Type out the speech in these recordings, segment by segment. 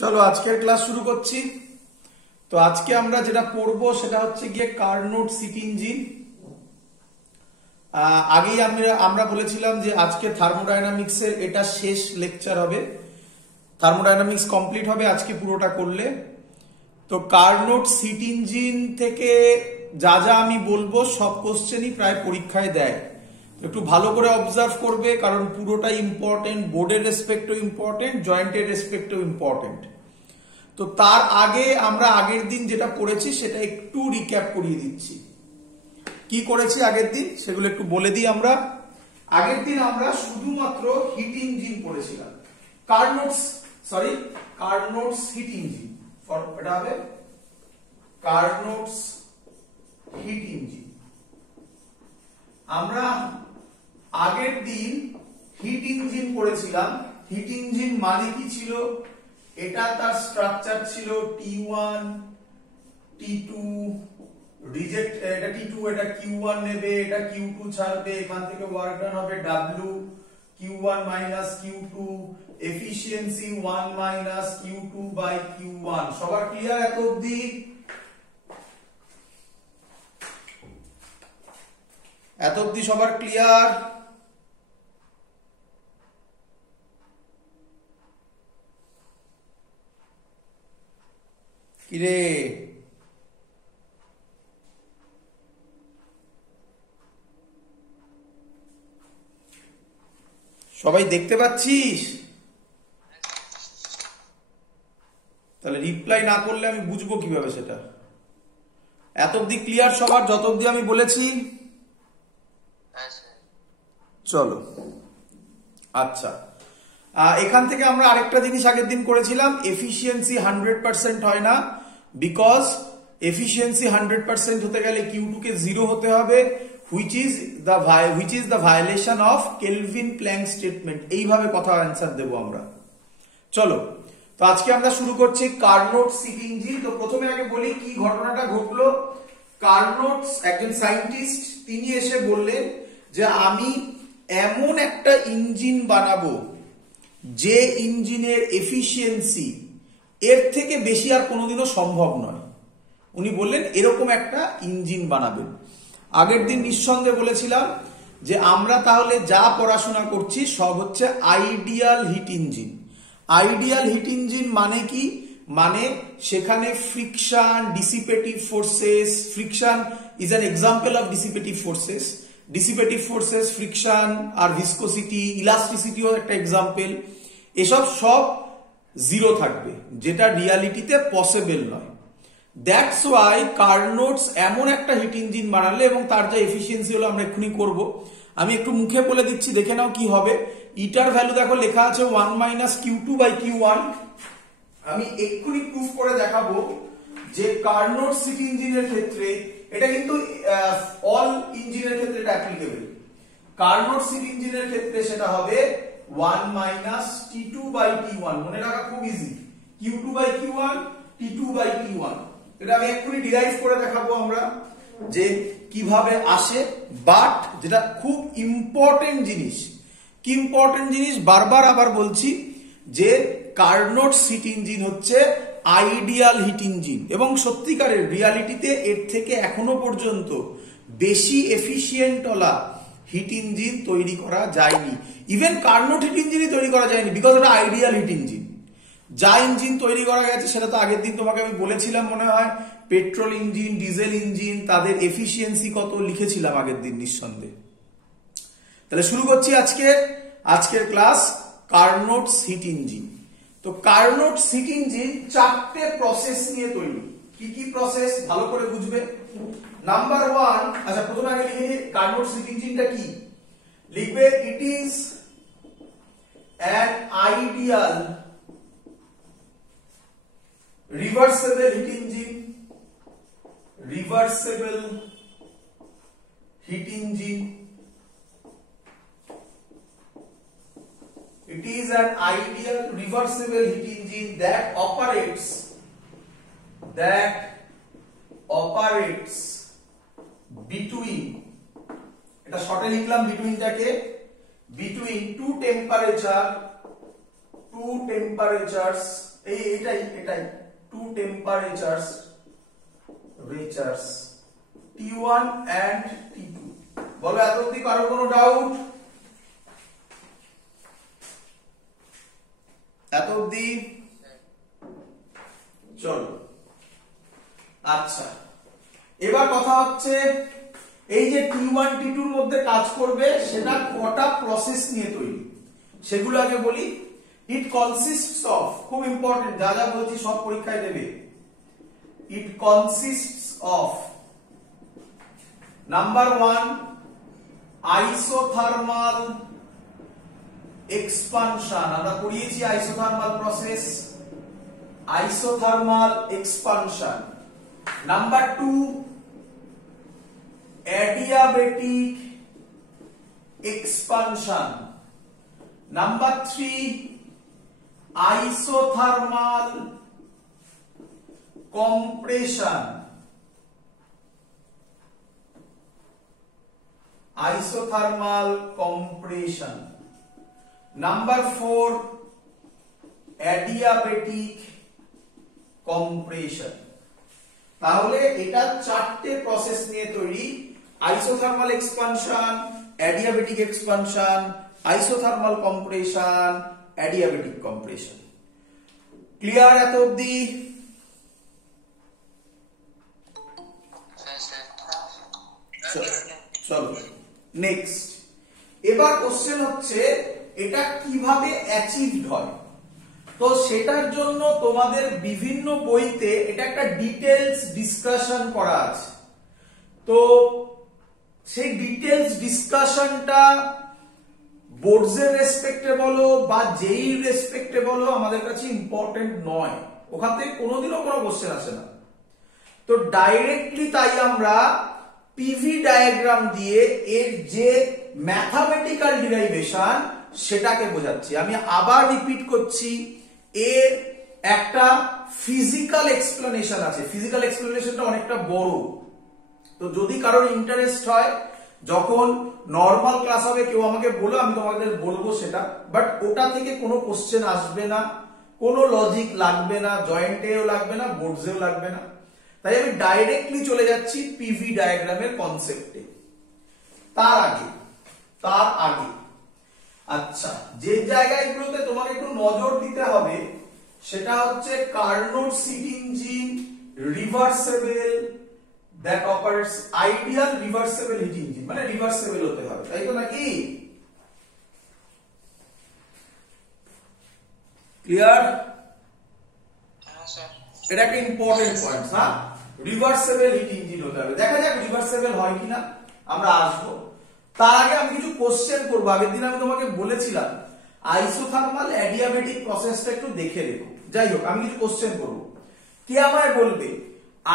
চলো আজকের ক্লাস শুরু করছি। তো আজকে আমরা যেটা পড়বো সেটা হচ্ছে গিয়ে কার্নোট সিটি ইঞ্জিন। আগেই আমরা বলেছিলাম যে আজকে থার্মোডাইনামিক্সের এটা শেষ লেকচার হবে, থার্মোডাইনামিক্স কমপ্লিট হবে আজকে পুরোটা করলে। তো কার্নোট সিটি ইঞ্জিন থেকে যা যা আমি বলবো সব কোশ্চেনই প্রায় পরীক্ষায় দেয়, একটু ভালো করে অবজার্ভ করবে কারণ পুরোটাই ইম্পর্টেন্ট, বোর্ডের রেসপেক্টেও ইম্পর্টেন্ট, জয়েন্টের রেসপেক্টেও ইম্পর্টেন্ট। তো তার আগে আমরা আগের দিন যেটা পড়েছি সেটা একটু রিক্যাপ করিয়ে দিচ্ছি। কি করেছি আগের দিন সেগুলো একটু বলে দিই। আমরা আগের দিন আমরা শুধুমাত্র হিট ইঞ্জিন পড়েছিলাম, কার্নোটস হিট ইঞ্জিন, এটা হবে কার্নোটস হিট ইঞ্জিন। আমরা আগের দিন হিট ইঞ্জিন পড়েছিলাম। হিট ইঞ্জিন মানে কি ছিল, এটা তার স্ট্রাকচার ছিল T1 T2 রিজেক্ট, এটা T2 এটা Q1 নেবে, এটা Q2 ছাড়বে, এখান থেকে ওয়ার্ক ডান হবে W Q1 minus Q2, efficiency 1 minus Q2 by Q1। সবার ক্লিয়ার এত অবধি? এত অবধি সবার ক্লিয়ার? কিরে সবাই দেখতে পাচ্ছিস? তাহলে রিপ্লাই না করলে আমি বুঝবো কিভাবে সেটা? এত অবধি ক্লিয়ার সবার, যত অবধি আমি বলেছি? চলো আচ্ছা, এখান থেকে আমরা আরেকটা জিনিস আগের দিন করেছিলাম, এফিশিয়েন্সি 100% হয় না, বিকজ এফিশিয়েন্সি 100% হতে গেলে Q2 কে 0 হতে হবে, which is the violation of Kelvin Planck statement। এইভাবে কথা অ্যান্সার দেবো আমরা। চলো তো আজকে আমরা শুরু করছি কার্নোট সিটি ইঞ্জিন। তো প্রথমে আগে বলি কি ঘটনাটা ঘটলো। কার্নোট একজন সায়েন্টিস্ট, তিনি এসে বললেন যে আমি এমন একটা ইঞ্জিন বানাবো যে ইঞ্জিনের এফিশিয়েন্সি এর থেকে বেশি আর কোনোদিনও সম্ভব নয়। উনি বললেন এরকম একটা ইঞ্জিন বানাবেন। আগের দিন নিঃসন্দেহে বলেছিলাম যে আমরা তাহলে যা পড়াশোনা করছি সব হচ্ছে ideal heat engine. Ideal heat engine মানে কি, মানে সেখানে friction, dissipative forces, friction is an example of dissipative forces, dissipative forces, friction আর ভিসকোসিটি, ইলাস্টিসিটিও একটা এক্সাম্পল, এসব সব জিরো থাকবে, যেটা রিয়ালিটিতে পসিবল নয়। দ্যাটস ওয়াই কার্নোটস এমন একটা হিট ইঞ্জিন বানালে, এবং তার যা এফিসিয়েন্সি হলো আমরা এক্ষুনি করব। আমি একটু মুখে বলে দিচ্ছি, দেখে নাও কি হবে। ইটার ভ্যালু দেখো লেখা আছে 1 মাইনাস Q2 বাই Q1। আমি এক্ষুনি প্রুফ করে দেখাবো যে কার্নোট সিটি ইঞ্জিনের ক্ষেত্রে এটা কিন্তু অল ইঞ্জিনের ক্ষেত্রে এটা অ্যাপ্লিকেবল। কার্নোট সিটি ইঞ্জিনের ক্ষেত্রে সেটা হবে 1 মাইনাস T2 বাই T1। মনে রাখা খুব easy, Q2 by Q1, T2 by T1। এটা আমি এক্ষুনি ডিরাইভ করে দেখাবো আমরা যে কিভাবে আসে। বাট যেটা খুব ইম্পর্টেন্ট জিনিস, কি ইম্পর্টেন্ট জিনিস বারবার আবার বলছি, যে কার্নোট সিটি ইঞ্জিন হচ্ছে আইডিয়াল হিট ইঞ্জিন, এবং সত্যিকারের রিয়ালিটিতে এর থেকে এখনো পর্যন্ত বেশি এফিশিয়েন্ট ওলা হিট ইঞ্জিন তৈরি করা যায়নি। ইভেন কার্নোট হিট ইঞ্জিনই তৈরি করা যায়নি, বিকজ এটা আইডিয়াল হিট ইঞ্জিন। যা ইঞ্জিন তৈরি করা গেছে সেটা তো আগের দিন তোমাকে আমি বলেছিলাম মনে হয়, পেট্রোল ইঞ্জিন, ডিজেল ইঞ্জিন, তাদের এফিসিয়েন্সি কত লিখেছিলাম আগের দিন নিঃসন্দেহে। তাহলে শুরু করছি আজকের ক্লাস, কার্নোটস হিট ইঞ্জিন। তো কার্নোটস হিট ইঞ্জিন 4টে প্রসেস নিয়ে তৈরি। কি কি প্রসেস ভালো করে বুঝবে। নাম্বার 1, আচ্ছা প্রথমে আগে লিখে নিই কার্নোটস হিট ইঞ্জিনটা কি। লিখবে ইট is an ideal reversible heat engine, reversible heat engine. It is an ideal reversible heat engine that operates between, এটা শর্টে লিখলাম betweenটাকে, between two temperatures এটাই two temperatures T1 and T2। বলো এত অবধি কারো কোনো ডাউট? এত অবধি চলো। আচ্ছা, এবার কথা হচ্ছে এই যে T1 T2 এর মধ্যে কাজ করবে সেটা কটা প্রসেস নিয়ে তৈরি, সেগুলো আগে বলি। ইট কনসিস্টস অফ, খুব ইম্পর্টেন্ট, যা যা বলছি সব পরীক্ষায় দেবে। It consists of number 1 isothermal expansion. আমরা পড়িয়েছি isothermal process, isothermal expansion. Number 2 adiabatic expansion. Number 3 isothermal compression. Isothermal compression. Number 4 adiabatic compression. তাহলে এটা চারটে প্রসেস নিয়ে তৈরি, isothermal expansion, adiabatic expansion, isothermal compression, adiabatic compression. Clear এত অবধি? চলো নেক্সট। এবার কোশ্চেন হচ্ছে এটা কিভাবে অ্যাচিভড হয়। তো সেটার জন্য তোমাদের বিভিন্ন বইতে এটা একটা ডিটেইলস ডিসকাশন করা আছে। তো সেই ডিটেইলস ডিসকাশনটা বোর্ডসের রেসপেক্টে বলো বা জেই রেসপেক্টে বলো আমাদের কাছে ইম্পর্টেন্ট নয়, ওখান থেকে কোনোদিনও কোনো কোশ্চেন আসে না। তো ডাইরেক্টলি তাই আমরা পিভি ডায়াগ্রাম দিয়ে এর যে ম্যাথামেটিক্যাল ডিরাইভেশন সেটাকে বোঝাচ্ছি। আমি আবার রিপিট করছি, এর একটা ফিজিক্যাল এক্সপ্লেনেশন আছে, ফিজিক্যাল এক্সপ্লেনেশনটা অনেকটা বড়। তো যদি কারোর ইন্টারেস্ট হয়, যখন নর্মাল ক্লাস হবে কেউ আমাকে বলো, আমি তোমাদের বলবো সেটা, বাট ওটা থেকে কোনো কোশ্চেন আসবে না, কোনো লজিক লাগবে না, জয়েন্টেও লাগবে না, বোর্ডসেও লাগবে না। তাই আমি ডাইরেক্টলি চলে যাচ্ছি পিভি ডায়াগ্রামের কনসেপ্টে। তার আগে আচ্ছা, যে জায়গাগুলোতে তোমাকে একটু নজর দিতে হবে সেটা হচ্ছে কার্নোট সিট engine, reversible, that operates ideal reversible heat engine, মানে রিভার্সেবল হতে হবে, তাই তো নাকি? ক্লিয়ার? এটা একটা ইম্পর্টেন্ট পয়েন্ট। হ্যাঁ, রিভার্সেবল হিট ইঞ্জিন হতে হবে। দেখা যাক রিভার্সেবল হয় কিনা, আমরা আসবো। তার আগে আমি কিছু কোশ্চেন করবো। আগের দিন আমি তোমাকে বলেছিলাম আইসোথার্মাল অ্যাডিয়াবেটিক প্রসেসটা একটু দেখে রেখো। যাই হোক, আমি কিছু কোশ্চেন করবো। কে আমায় বলবে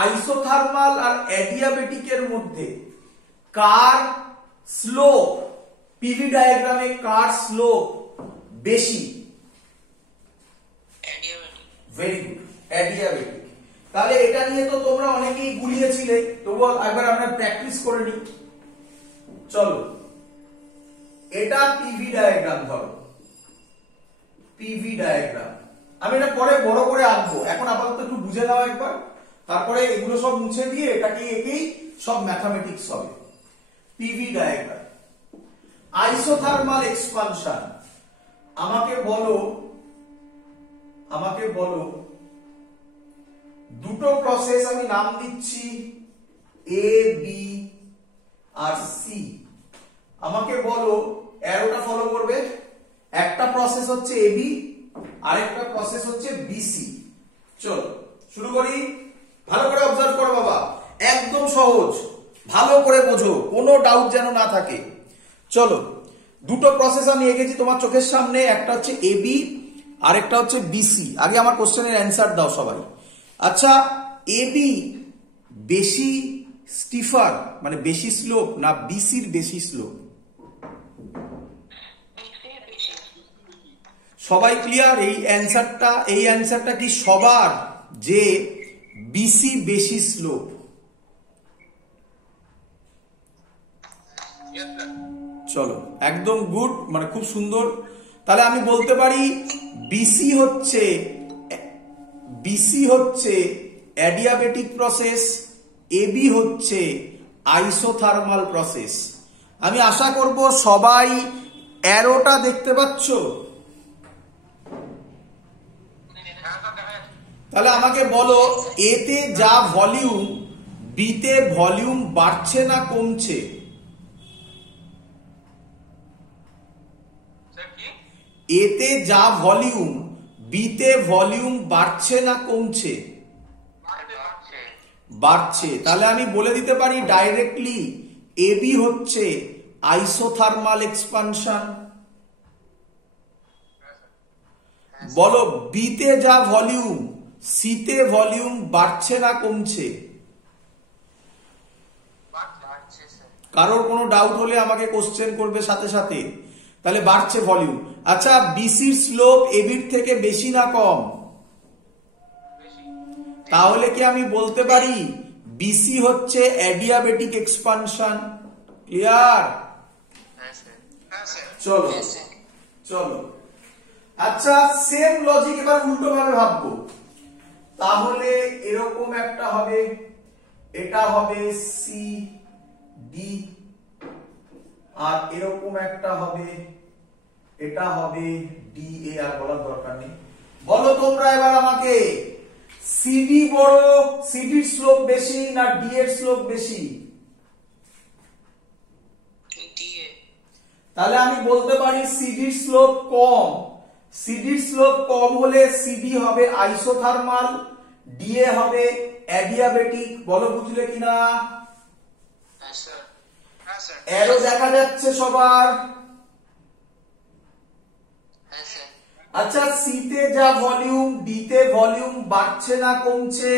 আইসোথার্মাল আর অ্যাডিয়াবেটিকের মধ্যে কার স্লোপ, পিভি ডায়াগ্রামে কার স্লোপ বেশি? Very good, adiabatic. তাহলে এটা নিয়ে তো তোমরা অনেকেই গুলিয়েছিলে, তবুও একবার আমরা প্র্যাকটিস করে নিই। চলো, এটা পিভি ডায়াগ্রাম, ধরো পিভি ডায়াগ্রাম। আমি এটা পরে বড় করে আঁকবো, এখন আপাতত একটু বুঝে নাও একবার, তারপরে এগুলো সব মুছে দিয়ে এটাকে একেই সব ম্যাথামেটিক্স হবে। PV diagram, isothermal expansion. আমাকে বলো দুটো প্রসেস আমি নাম দিচ্ছি এ, বি আর সি। আমাকে বলো অ্যারোটা ফলো করবে। একটা প্রসেস হচ্ছে এবি, আরেকটা প্রসেস হচ্ছে বিসি। চলো শুরু করি। ভালো করে অবজার্ভ করো বাবা, একদম সহজ, ভালো করে বোঝো, কোনো ডাউট যেন না থাকে। চলো, দুটো প্রসেস আমি এঁকেছি তোমার চোখের সামনে, একটা হচ্ছে এবি আর একটা হচ্ছে বিসি। আগে আমার কোশ্চেনের অ্যান্সার দাও সবাই। আচ্ছা, এবি বেশি স্টিফার মানে বেশি স্লোপ না বিসির বেশি স্লোপ? সবাই ক্লিয়ার? এই অ্যান্সারটা কি সবার যে বিসি বেশি স্লোপ? চলো, একদম গুড, মানে খুব সুন্দর। তাহলে আমি বলতে পারি বিসি হচ্ছে বিসি হচ্ছে অ্যাডিয়াবেটিক প্রসেস, এবি হচ্ছে আইসোথার্মাল প্রসেস। আমি আশা করব সবাই অ্যারোটা দেখতে পাচ্ছ। তাহলে আমাকে বলো, এতে যা ভলিউম, বিতে ভলিউম বাড়ছে না কমছে? এতে যা ভলিউম, বিতে ভলিউম বাড়ছে না কমছে? বাড়ছে। তাহলে আমি বলে দিতে পারি ডাইরেক্টলি এবি হচ্ছে আইসোথার্মাল এক্সপানশন। বলো, বিতে যা ভলিউম, সিতে ভলিউম বাড়ছে না কমছে? কারোর কোনো ডাউট হলে আমাকে কোশ্চেন করবে সাথে সাথে। তাহলে বাড়ছে ভলিউম। আচ্ছা, বিসির স্লোপ এবির থেকে বেশি না কম? তাহলে কি আমি বলতে পারি বিসি হচ্ছে অ্যাডিয়াবেটিক এক্সপানশন? ক্লিয়ার? চলো চলো। আচ্ছা, সেম লজিক এবার উল্টো ভাবে ভাববো। তাহলে এরকম একটা হবে, এটা হবে সি ডি, আর এরকম একটা হবে, এটা হবে ডি এ। আর বলার দরকার নেই। বলো তোমরা এবার আমাকে, সিডি বড়, সিডির স্লোপ বেশি না ডি এর স্লোপ বেশি? তাহলে আমি বলতে পারি সিডির স্লোপ কম। সিডির স্লোপ কম হলে সিডি হবে আইসোথার্মাল, ডিএ হবে অ্যাডিয়াবেটিক। বলো বুঝলে কিনা? অ্যারো দেখা যাচ্ছে সবার? আচ্ছা, সিতে যা ভলিউম, ডিতে ভলিউম বাড়ছে না কমছে?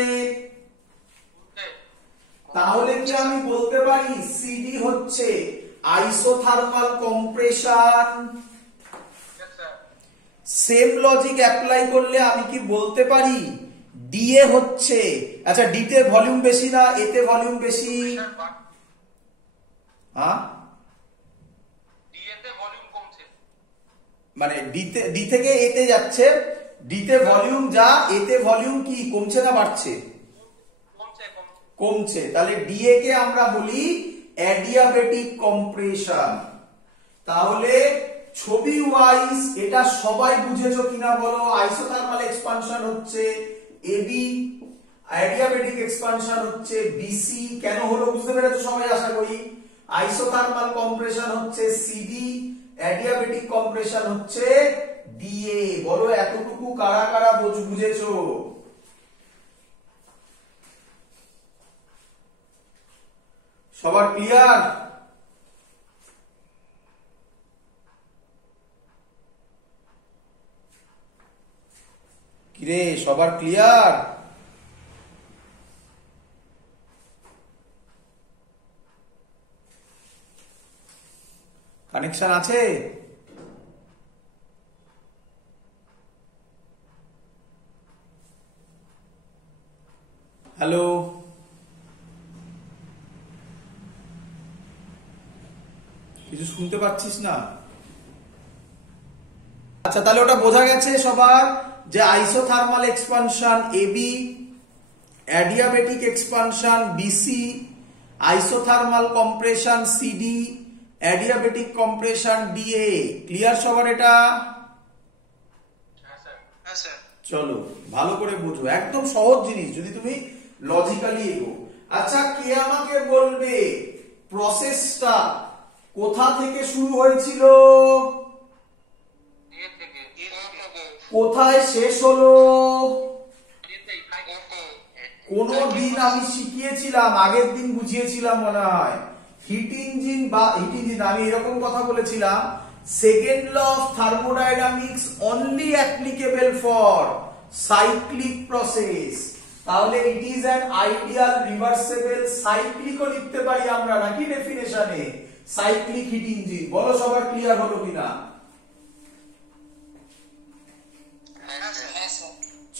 তাহলে কি আমি বলতে পারি সিডি হচ্ছে isothermal compression? Same logic apply করলে আমি কি বলতে পারি ডিএ হচ্ছে, আচ্ছা ডিতে ভলিউম বেশি না এতে ভলিউম বেশি? হ্যাঁ, মানে ডি থেকে এতে যাচ্ছে, ডিতে ভলিউম যা, এতে ভলিউম কি কমছে না বাড়ছে? কমছে। তাহলে ডিএ কে আমরা বলি অ্যাডিয়াবেটিক কম্প্রেশন। তাহলে ছবি ওয়াইজ এটা সবাই বুঝেছো কিনা বলো? আইসোথার্মাল এক্সপানশন হচ্ছে এবি, অ্যাডিয়াবেটিক এক্সপানশন হচ্ছে বিসি। কেন হলো বুঝতে পেরেছো সবাই আশা করি। আইসোথার্মাল কম্প্রেশন হচ্ছে সিডি, অ্যাডিয়াবেটিক কম্প্রেশন হচ্ছে ডিএ। বলো এতটুকু কারা কারা বুঝেছো? সবার ক্লিয়ার? কিরে সবার ক্লিয়ার? কানেকশন আছে? হ্যালো, কিছু শুনতে পাচ্ছিস না? আচ্ছা, তাহলে ওটা বোঝা গেছে সবার যে isothermal expansion AB, adiabatic expansion BC, isothermal compression CD, adiabatic compression DA. Clear সবার এটা? চলো ভালো করে বুঝো, একদম সহজ জিনিস যদি তুমি লজিক্যালি এগো। আচ্ছা, কে আমাকে বলবে প্রসেসটা কোথা থেকে শুরু হয়েছিল, কোথায় শেষ হলো? কোন দিন আমি শিখিয়েছিলাম, আগের দিন বুঝিয়েছিলাম মনে হয়, হিট ইঞ্জিন বা হিট ইঞ্জিন, আমি এরকম কথা বলেছিলাম, second law of thermodynamics only applicable for cyclic process. তাহলে it is an ideal reversible সাইক্লিকও লিখতে পারি আমরা নাকি ডেফিনেশনে, সাইক্লিক হিট ইঞ্জিন। বলো সবার ক্লিয়ার হলো কিনা?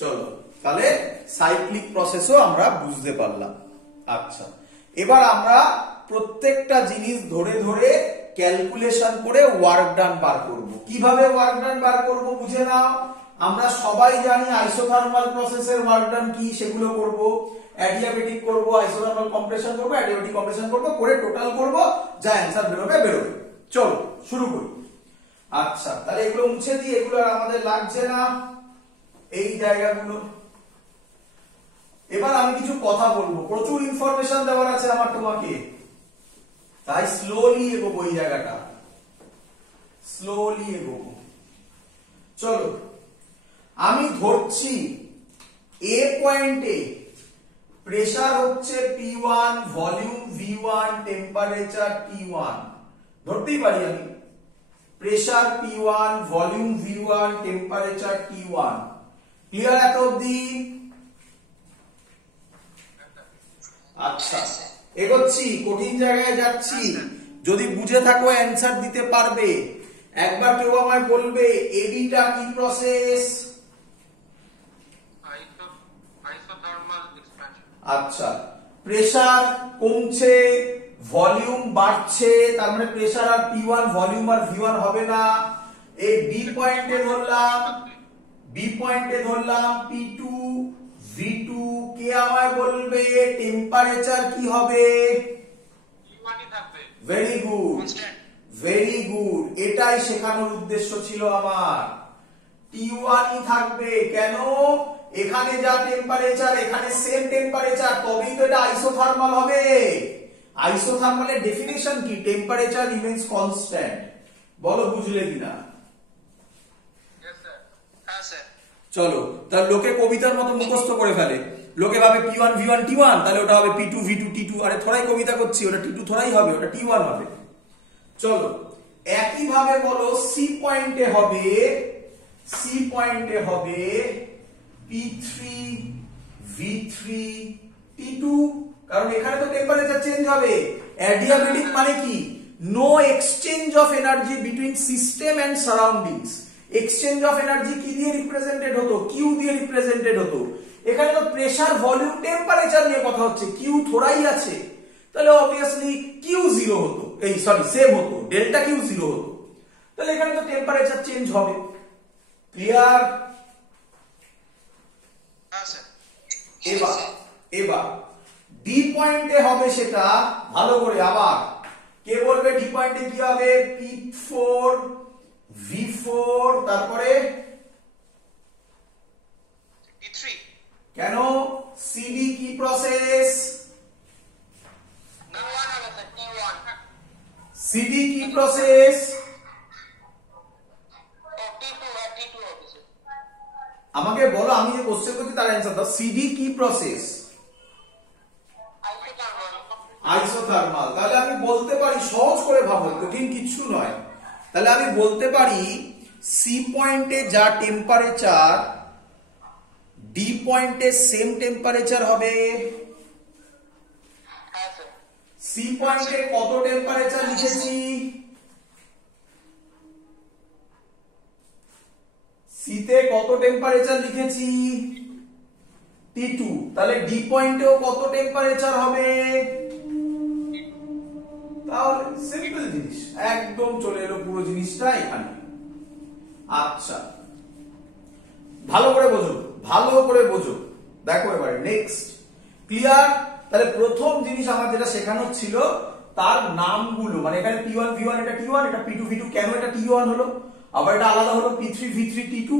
চলো, তাহলে সাইক্লিক প্রসেসও আমরা বুঝতে পারলাম। আচ্ছা, এবার আমরা প্রত্যেকটা জিনিস ধরে ধরে ক্যালকুলেশন করে ওয়ার্ক ডান বার করব। কিভাবে ওয়ার্ক ডান বার করব বুঝে নাও। আমরা সবাই জানি আইসোথার্মাল প্রসেসের ওয়ার্ক ডান কি, সেগুলো করব। অ্যাডিয়াবেটিক করব, আইসোথার্মাল কম্প্রেশন করব, অ্যাডিয়াবেটিক কম্প্রেশন করব, করে টোটাল করব, যা অ্যানসার বেরোবে বেরোবে। চলো শুরু করি। আচ্ছা তাহলে এগুলো মুছে দিই, এগুলো আর আমাদের লাগছে না এই জায়গাগুলো। এবার আমি কিছু কথা বলবো, প্রচুর ইনফরমেশন দেওয়ার আছে আমার তোমাকে, তাই স্লোলি এগোবো, এই জায়গাটা স্লোলি এগোবো। চলো আমি ধরছি এ পয়েন্টে প্রেসার হচ্ছে P1, volume V1, temperature T1, ধরতেই পারি আমি pressure P1, volume V1, temperature T1। Clear এত অবধি? আচ্ছা এগোচ্ছি, কঠিন জায়গায় যাচ্ছি, যদি বুঝে থাকো অ্যানসার দিতে পারবে। একবার কেউ আমায় বলবে এবিটা কি প্রসেস? আচ্ছা প্রেসার কমছে, ভলিউম বাড়ছে, তার মানে প্রেসার আর P1, ভলিউম আর V1 হবে না। এই বি পয়েন্টে ধরলাম P2, V2, কে আমায় বলবে টেম্পারেচার কি হবে? ভেরি গুড, ভেরি গুড, এটাই শেখানোর উদ্দেশ্য ছিল আমার। T1 থাকবে, কেন? এখানে যা টেম্পারেচার এখানে সেম টেম্পারেচার, তবেই তো এটা আইসোথার্মাল হবে। আইসোথার্মালের ডেফিনিশন কি? Temperature remains constant. বলো বুঝলে কিনা? চলো তার লোকে কবিতার মতো মুখস্থ করে ফেলে, লোকে ভাবে P1 V1 T1, তাহলে ওটা হবে P2 V2 T2। আরে থোড়াই কবিতা করছি, ওটা T2 থোড়াই হবে, ওটা T1 হবে। চলো একই ভাবে বলো সি পয়েন্টে হবে P3 V3 T2, কারণ এখানে তো টেম্পারেচার চেঞ্জ হবে। অ্যাডিয়াবেটিক মানে কি? No exchange of energy between system and surroundings. Exchange of energy কি দিয়ে রিপ্রেজেন্টেড হতো? কিউ দিয়ে রিপ্রেজেন্টেড হতো। এখানে তো প্রেসার, ভলিউম, টেম্পারেচার নিয়ে কথা হচ্ছে, কিউ থোড়াই আছে, তাহলে অবভিয়াসলি কিউ জিরো হতো, এই সরি সেম হতো, ডেল্টা কিউ জিরো হতো, তাহলে এখানে তো টেম্পারেচার চেঞ্জ হবে। ক্লিয়ার? এবার ডি পয়েন্টে হবে সেটা ভালো করে, আবার কে বলবে ডি পয়েন্টে কি হবে? P4 V4, তারপরে P3। কেন? সিডি কি প্রসেস? সিডি কি প্রসেস? আমাকে বলো, আমি যে কোশ্চেন করছি তার অ্যানসার দাও। সিডি কি প্রসেস? আইসোথার্মাল। তাহলে আমি বলতে পারি, সহজ করে ভাবো, কঠিন কিছু নয়, তাহলে আমি বলতে পারি সি পয়েন্টে যা টেম্পারেচার ডি পয়েন্টে সেম টেম্পারেচার হবে। সি পয়েন্টে কত টেম্পারেচার লিখেছি? সিতে কত টেম্পারেচার লিখেছি? T2। তাহলে ডি পয়েন্টেও কত টেম্পারেচার হবে? তাহলে সিম্পল জিনিস, একদম চলে এলো পুরো জিনিসটা এখানে। আচ্ছা ভালো করে বোঝো, দেখো এবারে নেক্সট। ক্লিয়ার? তাহলে প্রথম জিনিস আমার যেটা শেখানো ছিল তার নামগুলো, মানে এখানে P1 V1 এটা T1, এটা P2 V2, কেন এটা T1 হলো? আবার এটা আলাদা হলো P3 V3 T2,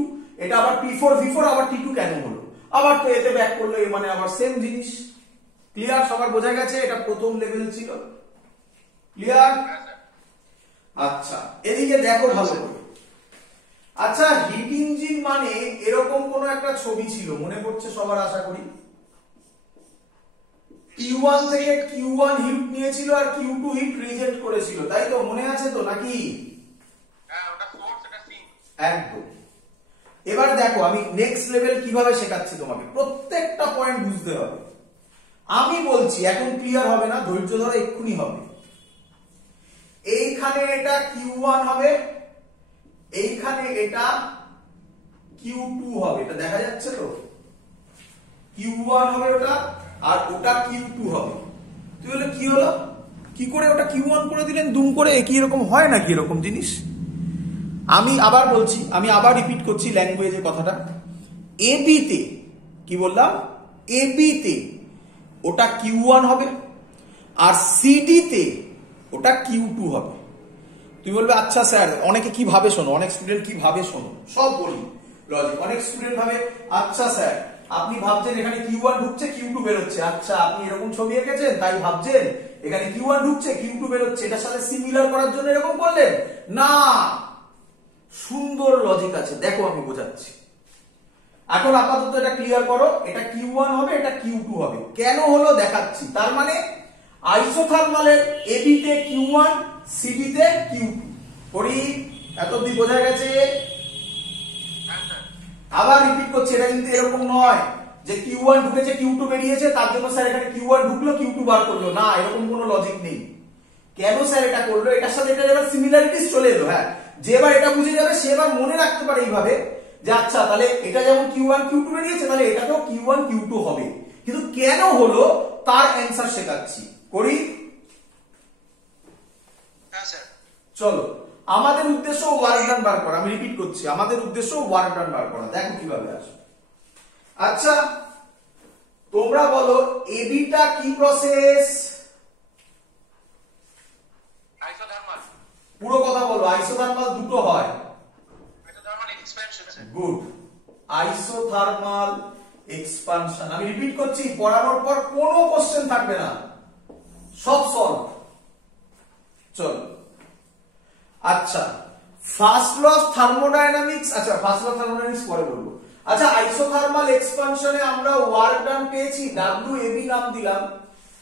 এটা আবার P4 V4 আবার T2 কেন হলো? আবার তো এতে ব্যাক করলো, মানে আবার সেম জিনিস। ক্লিয়ার? সবার বোঝা গেছে? এটা প্রথম লেভেল ছিল। ক্লিয়ার? আচ্ছা এদিকে দেখো ভালো করে। আচ্ছা হিট ইঞ্জিন মানে এরকম কোন একটা ছবি ছিল, মনে পড়ছে সবার আশা করি? Q1 থেকে Q1 হিট নিয়েছিল আর Q2 হিট রিজেক্ট করেছিল, তাই তো? মনে আছে তো নাকি? একদম। এবার দেখো আমি নেক্সট লেভেল কিভাবে শেখাচ্ছি তোমাকে, প্রত্যেকটা পয়েন্ট বুঝতে হবে। আমি বলছি, এখন ক্লিয়ার হবে না, ধৈর্য ধরে, এক্ষুনি হবে। এইখানে এটা Q1 হবে, এইখানে এটা Q2 হবে, এটা দেখা যাচ্ছে তো? Q1 হবে ওটা, আর ওটা Q2 হবে। তাহলে কি হলো? কি করে ওটা Q1 করে দিলেন দুম করে? কি এরকম হয় নাকি এরকম জিনিস? আমি আবার বলছি, আমি আবার রিপিট করছি ল্যাঙ্গুয়েজের কথাটা। এবি তে কি বললাম, এবি তে ওটা Q1 হবে, আর সিডি তে ওটা Q2 হবে। তুই বলবে আচ্ছা স্যার, অনেকে কি ভাবে শোনো, অনেক স্টুডেন্ট কি ভাবে শোনো, সব বলি লজিক। অনেক স্টুডেন্ট ভাবে আচ্ছা স্যার আপনি ভাবছেন এখানে Q1 ঢুকছে Q2 বেরোচ্ছে, আচ্ছা আপনি এরকম ছবি এঁকেছেন তাই ভাবছেন এখানে Q1 ঢুকছে Q2 বেরোচ্ছে, এটার সাথে সিমিলার করার জন্য এরকম করলেন না। সুন্দর লজিক আছে, দেখো আমি বোঝাচ্ছি। এখন আপাতত এটা ক্লিয়ার করো, এটা Q1 হবে, এটা Q2 হবে। কেন হলো দেখাচ্ছি। তার মানে আইসোথার্মালের এবি তে Q1, সিডি তে Q2 করি। এত অব্দি বোঝা গেছে? আবার রিপিট করছি, এটা কিন্তু এরকম নয় যে Q1 ঢুকেছে Q2 বেরিয়েছে তার জন্য স্যার এখানে Q1 ঢুকলো Q2 বার করলো না, এরকম কোনো লজিক নেই। কেন স্যার এটা করলো, এটার সাথে এটা এবার সিমিলারিটিস চলে এলো। হ্যাঁ, যে এবার এটা বুঝে যাবে সে এবার মনে রাখতে পারে এইভাবে যে আচ্ছা তাহলে এটা যেমন Q1 Q2 বেরিয়েছে তাহলে এটাতেও Q1 Q2 হবে। কিন্তু কেন হলো তার অ্যান্সার শেখাচ্ছি, করি। হ্যাঁ স্যার, চলো। আমাদের উদ্দেশ্য ওয়ার্ক ডান বার করা, আমি রিপিট করছি, আমাদের উদ্দেশ্য ওয়ার্ক ডান বার করা। দেখো কিভাবে আসে। আচ্ছা তোমরা বলো এবিটা কি প্রসেস? আইসোথার্মাল। পুরো কথা বলো, আইসোথার্মাল দুটো হয়। Isothermal expansion sir. Good, isothermal expansion. আমি রিপিট করছি, পড়ানোর পর কোনো কোশ্চেন থাকবে না, সব সলভ। চলো আচ্ছা, ফার্স্ট ল অফ থার্মোডায়নামিক্স, আচ্ছা ফার্স্ট ল অফ থার্মোডায়নামিক্স পরে বলবো। আচ্ছা আইসোথার্মাল এক্সপানশনে আমরা ওয়ার্ক ডান পেয়েছি, WAB নাম দিলাম।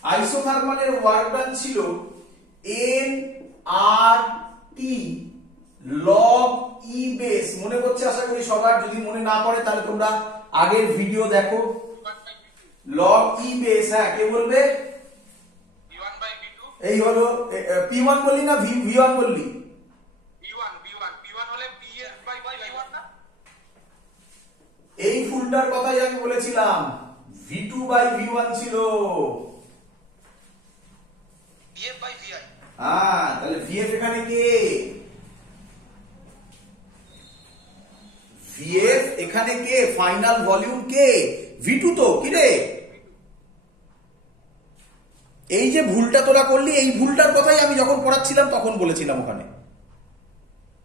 আইসোথার্মালের ওয়ার্ক ডান ছিল nRT log E বেস। মনে করছে আশা করি সবার, যদি মনে না পড়ে তাহলে তোমরা আগের ভিডিও দেখো। log E বেস, হ্যাঁ কে বলবে? এই হলো P1 বললি না V1 বললি? এই ফুলটার কথাই আমি বলেছিলাম, V2/V1 ছিল। হ্যাঁ, তাহলে VF এখানে কে? VF এখানে কে? ফাইনাল ভলিউম কে? V2 তো, কি রে? এই যে ভুলটা তোরা করলি, এই ভুলটার কথাই আমি যখন পড়াচ্ছিলাম তখন বলেছিলাম ওখানে।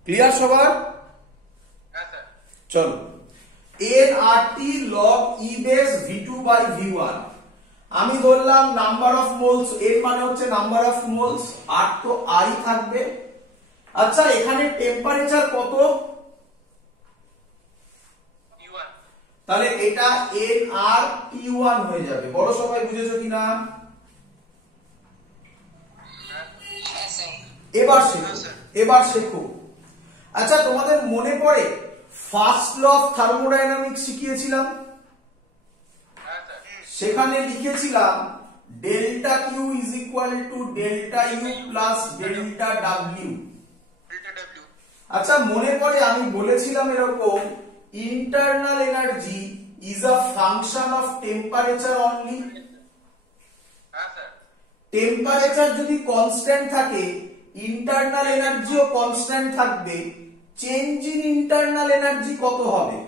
ক্লিয়ার সবার? চলো, nRT log E base V2/V1। আমি ধরলাম নাম্বার অফ মোলস, এর মানে হচ্ছে নাম্বার অফ মোলস, আর তো আরই থাকবে। আচ্ছা এখানে টেম্পারেচার কত? T1। তাহলে এটা nRT1 হয়ে যাবে। বড় সবাই বুঝেছো কিনা? এবার শেখো। আচ্ছা তোমাদের মনে পড়ে ফার্স্ট ল অফ থার্মোডায়নামিক্স শিখিয়েছিলাম? সেখানে লিখেছিলাম delta Q is equal to delta U plus delta W. আচ্ছা মনে পড়ে আমি বলেছিলাম এরকম, internal energy is a function of temperature only. Temperature যদি কনস্ট্যান্ট থাকে, ইন্টারনাল এনার্জিও কনস্ট্যান্ট থাকবে। চেঞ্জ ইন ইন্টারনাল এনার্জি কত হবে?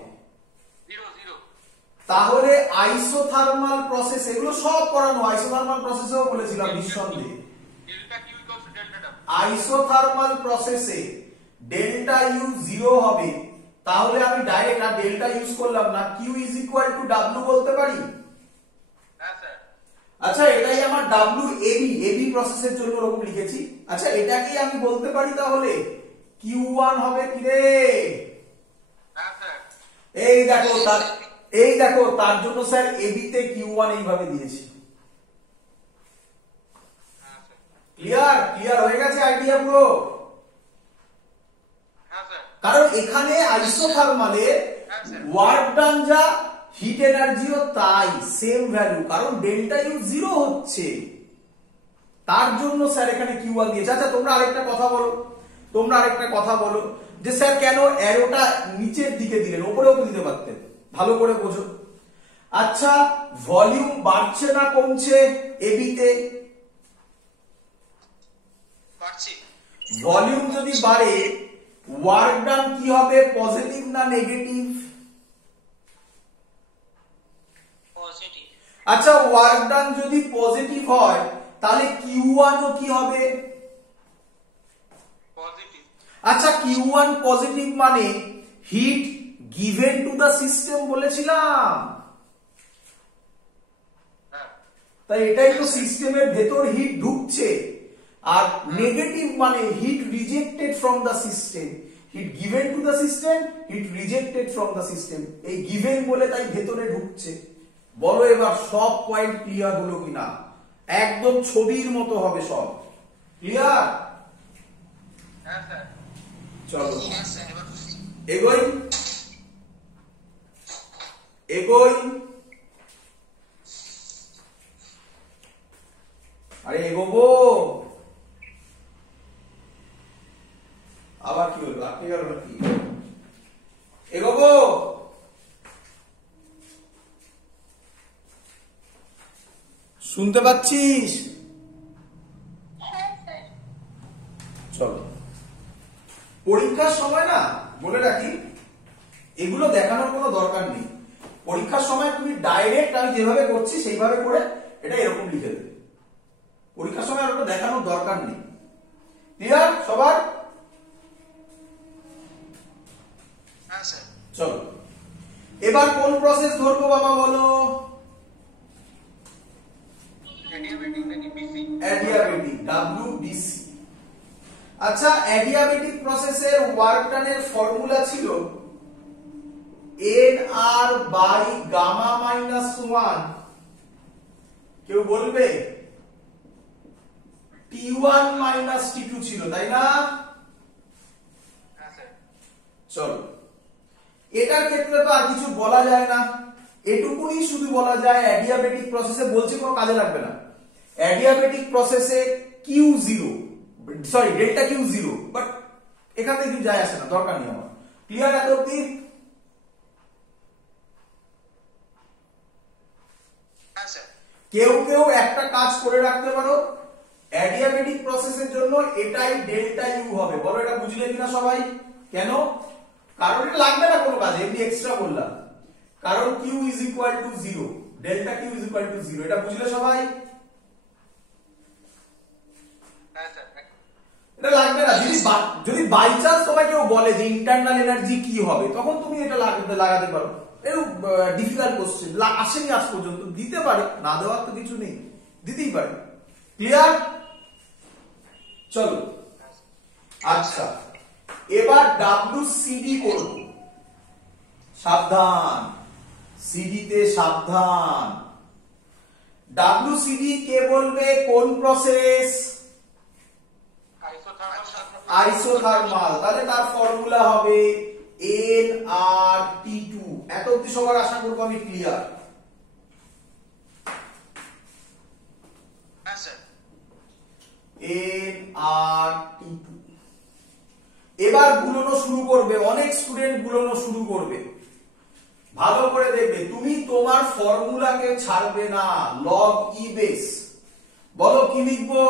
তাহলে আইসোথার্মাল প্রসেস, এগুলো সব পড়ানো, আইসোথার্মাল প্রসেসেও বলেছিলাম নিঃসন্দেহে। আইসোথার্মাল প্রসেসে ডেল্টা ইউ 0 হবে, তাহলে আমি ডাইরেক্ট আর ডেল্টা ইউজ করলাম না, Q is equal to W বলতে পারি। আচ্ছা এটাই আমার WAB প্রসেসের জন্য ওরকম লিখেছি। আচ্ছা এটাকেই আমি বলতে পারি তাহলে Q1 হবে কি রে? এই দেখো তার জন্য স্যার AB তে Q1 এইভাবে দিয়েছি। ক্লিয়ার হয়ে গেছে আইডিয়া পুরো? কারণ এখানে আইসোথার্মালে ওয়ার্ক ডান যা, হিট এনার্জিও তাই, সেম ভ্যালু। কারণ ডেল্টা ইউ 0 হচ্ছে, তার জন্য স্যার এখানে Q1 দিয়েছে। আচ্ছা তোমরা আরেকটা কথা বলো যে স্যার কেন অ্যারোটা নিচের দিকে দিলেন, উপরেও তো দিতে পারতেন, ভালো করে বোঝো। আচ্ছা ভলিউম বাড়ছে না কমছে এবি তে? ভলিউম যদি বাড়ে ওয়ার্ক ডান কি হবে, পজিটিভ না নেগেটিভ? পজিটিভ। আচ্ছা ওয়ার্ক ডান যদি পজিটিভ হয় তাহলে Q1 ও কি হবে? পজিটিভ। আচ্ছা Q1 পজিটিভ মানে heat given to the system বলেছিলাম, তাই এটাই তো সিস্টেমের ভেতর হিট ঢুকছে। আর নেগেটিভ মানে heat rejected from the system, heat given to the system, heat rejected from the system, এই গিভেন বলে তাই ভেতরে ঢুকছে। বলো এবার সব পয়েন্ট ক্লিয়ার হলো কিনা? একদম ছবির মতো হবে সব ক্লিয়ার। হ্যাঁ স্যার। চলো হ্যাঁ স্যার, এবার এগোই এগোই। আরে এগোবো, আবার কি হলো, আপনি গেল নাকি? এগোবো, শুনতে পাচ্ছিস? চলো পরীক্ষার সময় না বলে রাখি, এগুলো দেখানোর কোনো দরকার নেই। পরীক্ষার সময় তুমি ডাইরেক্ট আমি যেভাবে করছি সেইভাবে করে এটা এরকম লিখে দেবে। পরীক্ষার সময় আর ওটা দেখানোর দরকার নেই। ক্লিয়ার সবার? হ্যাঁ স্যার। চলো এবার কোন প্রসেস ধরবো বাবা বলো? অ্যাডিয়াবেটিক নাকি বিসি? Adiabatic, WBC। আচ্ছা অ্যাডিয়াবেটিক প্রসেসের ওয়ার্ক ডানের ফর্মুলা ছিল NR বাই গামা মাইনাস 1। কেউ বলবে? T1 মাইনাস T2 ছিল, তাই না? হ্যাঁ স্যার। চলো এটার ক্ষেত্রে তো আর কিছু বলা যায় না, এটুকুই শুধু বলা যায় অ্যাডিয়াবেটিক প্রসেসে, বলছি কোনো কাজে লাগবে না। অ্যাডিয়াবেটিক প্রসেসে Q0 sorry delta Q0, but এখান থেকে কিছু যায় আসে না, দরকার নেই আমার। ক্লিয়ার এত অব্দি? হ্যাঁ স্যার। কেউ কেউ একটা কাজ করে রাখতে পারো, অ্যাডিয়াবেটিক প্রসেসের জন্য এটাই ডেল্টা ইউ হবে। বলো এটা বুঝলে কিনা সবাই? কেন? কারণ এটা লাগবে না কোনো কাজে, এমনি এক্সট্রা বললাম। কারণ Q is equal two 0, delta Q is equal two 0, এটা বুঝলে সবাই? হ্যাঁ স্যার। এটা লাগবে না। যদি বাই চান্স তোমায় কেউ বলে যে ইন্টারনাল এনার্জি কি হবে, তখন তুমি এটা লাগাতে পারো। এরকম ডিফিকাল্ট কোশ্চেন আসেনি আজ পর্যন্ত, দিতে পারে, না দেওয়ার তো কিছু নেই, দিতেই পারে। ক্লিয়ার? চলো আচ্ছা এবার WCD করব। সাবধান, সিডি তে সাবধান। WCD কে বলবে? কোন প্রসেস? আইসোথার্মাল। তাহলে তার ফর্মুলা হবে nRT2। এত অবধি সবার আশা করবো আমি ক্লিয়ার। হ্যাঁ স্যার। nRT2। এবার গুলোনো শুরু করবে, অনেক স্টুডেন্ট গুলোনো শুরু করবে। ভালো করে দেখবে, তুমি তোমার ফর্মুলাকে ছাড়বে না, লগ ই বেস। বলো কি লিখবো?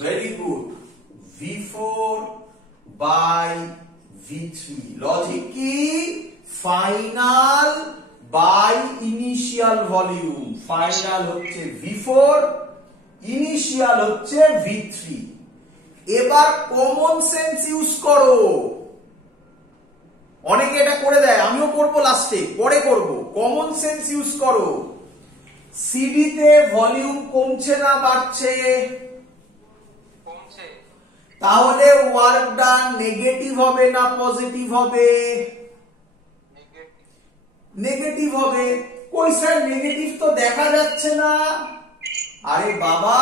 Very good, V4 by V3। Logic কি? Final by initial volume. Final হচ্ছে V4, ইনিশিয়াল হচ্ছে V3। এবার কমন সেন্স ইউজ করো। অনেকে এটা করে দেয়, আমিও করব লাস্টে, পরে করব। কমন সেন্স ইউজ করো। সিডি তে ভলিউম কমছে না বাড়ছে? কমছে। তাহলে ওয়ার্ক ডান নেগেটিভ হবে না পজিটিভ হবে? নেগেটিভ হবে। কই স্যার নেগেটিভ তো দেখা যাচ্ছে না? আরে বাবা,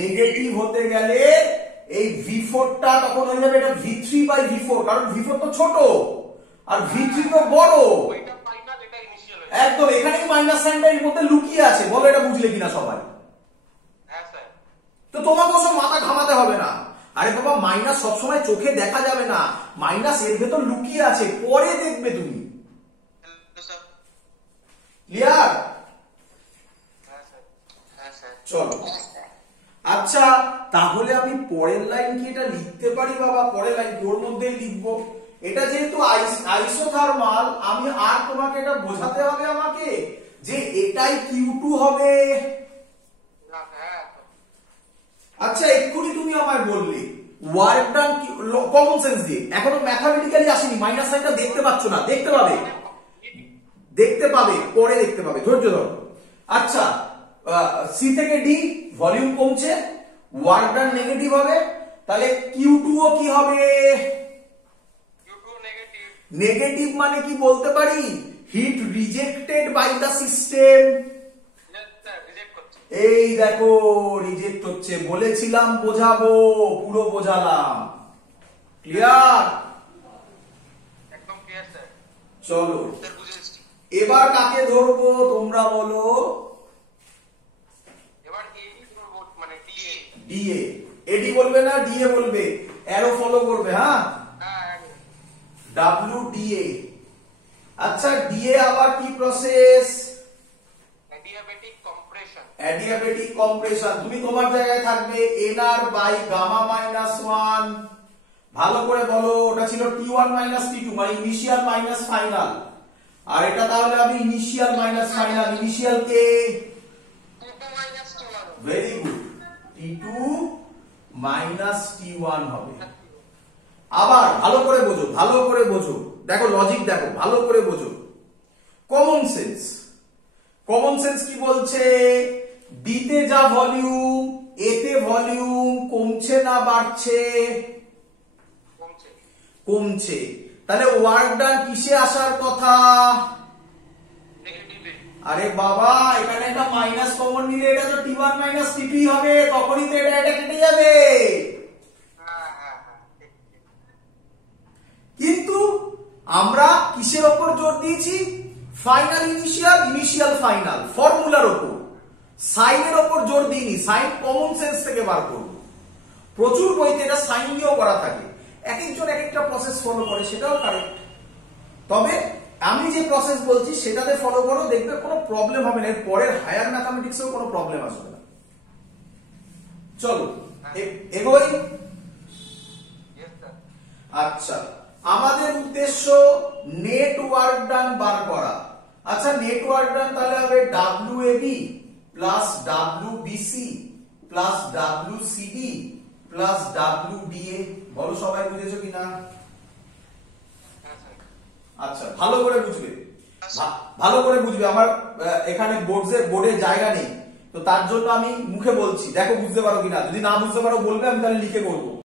নেগেটিভ হতে গেলে এই V4 টা তখন হয়ে যাবে এটা V3 বাই V4, কারণ V4 তো ছোট আর V3 তো বড়। ওইটা ফাইনাল, এটা ইনিশিয়াল। একদম, এখানেই মাইনাস সাইনটা এর মধ্যে লুকিয়ে আছে। বলো এটা বুঝলে কিনা সবাই? হ্যাঁ স্যার। তো তোমাকে ওসব মাথা ঘামাতে হবে না। আরে বাবা, মাইনাস সবসময় চোখে দেখা যাবে না, মাইনাস এর ভেতর লুকিয়ে আছে, পরে দেখবে তুমি। ক্লিয়ার? চলো আচ্ছা, তাহলে আমি পরের লাইন কি এটা লিখতে পারি বাবা? পরের লাইন ওর মধ্যেই লিখবো। এটা যেহেতু আইসোথার্মাল, আমি আর তোমাকে এটা বোঝাতে হবে আমাকে যে এটাই Q2 হবে। আচ্ছা, এক্ষুনি তুমি আমায় বললে ওয়ার্ক ডান কমন সেন্স দিয়ে, এখনো ম্যাথামেটিক্যালি আসেনি, মাইনাস সাইনটা দেখতে পাচ্ছ না, দেখতে পাবে, দেখতে পাবে, পরে দেখতে পাবে, ধৈর্য ধরো। আচ্ছা, সি থেকে ডি ভলিউম কমছে, ওয়ার্ক ডান নেগেটিভ হবে, তাহলে Q2 ও কি হবে? নেগেটিভ মানে কি বলতে পারি? Heat rejected by the system. এই দেখো রিজেক্ট হচ্ছে, বলেছিলাম বোঝাবো, পুরো বোঝালাম। ক্লিয়ার? একদম ক্লিয়ার স্যার। চলো এবার কাকে ধরবো তোমরা বলো? এবার এডি করব, মানে ডিএ। ডিএ। এডি বলবে না, ডিএ বলবে, অ্যারো ফলো করবে। হ্যাঁ, WDA। আচ্ছা, ডিএ আবার কি process? Adiabatic compression. Adiabatic compression. তুমি তোমার জায়গায় থাকবে nr বাই গামা মাইনাস 1। ভালো করে বলো, ওটা ছিল T1 মাইনাস T2, মানে ইনিশিয়াল মাইনাস ফাইনাল। আর এটা তাহলে আমি ইনিশিয়াল মাইনাস ফাইনাল, ইনিশিয়াল কে? T2 minus T1। Very good, T2 minus T1 হবে। আবার ভালো করে বোঝো, ভালো করে বোঝো, দেখো লজিক দেখো, ভালো করে বোঝো। কমন সেন্স, কমন সেন্স কি বলছে? ডিতে যা ভলিউম, এতে ভলিউম কমছে না বাড়ছে? কমছে। তাহলে ওয়ার্ক ডান কিসে আসার কথা? আরে বাবা, এখানে একটা মাইনাস কমন নিলে এটা তো T1 মাইনাস T2 হবে, তখনই তো এটা কেটে যাবে। কিন্তু আমরা কিসের ওপর জোর দিয়েছি? ফাইনাল ইনিশিয়াল, ইনিশিয়াল ফাইনাল ফর্মুলার ওপর, সাইনের ওপর জোর দিইনি। সাইন কমন সেন্স থেকে বার করব। প্রচুর বইতে এটা সাইন দিয়েও করা থাকে, এক একজন এক একটা প্রসেস ফলো করে, সেটাও কারেক্ট। তবে আমি যে প্রসেস বলছি সেটাতে ফলো করো, দেখবে কোনো প্রবলেম হবে না, এর পরের হায়ার ম্যাথামেটিক্সেও কোনো প্রবলেম আসবে না। চলো এগোই। আচ্ছা, আমাদের উদ্দেশ্য নেটওয়ার্ক ডান বার করা। আচ্ছা, নেটওয়ার্ক ডান তাহলে হবে WAB plus WBC plus WCD plus WDA। বলো সবাই বুঝেছো কিনা? আচ্ছা, ভালো করে বুঝবে, ভালো করে বুঝবে। আমার এখানে বোর্ডে জায়গা নেই, তো তার জন্য আমি মুখে বলছি, দেখো বুঝতে পারো কিনা। যদি না বুঝতে পারো বলবে, আমি তাহলে লিখে করবো।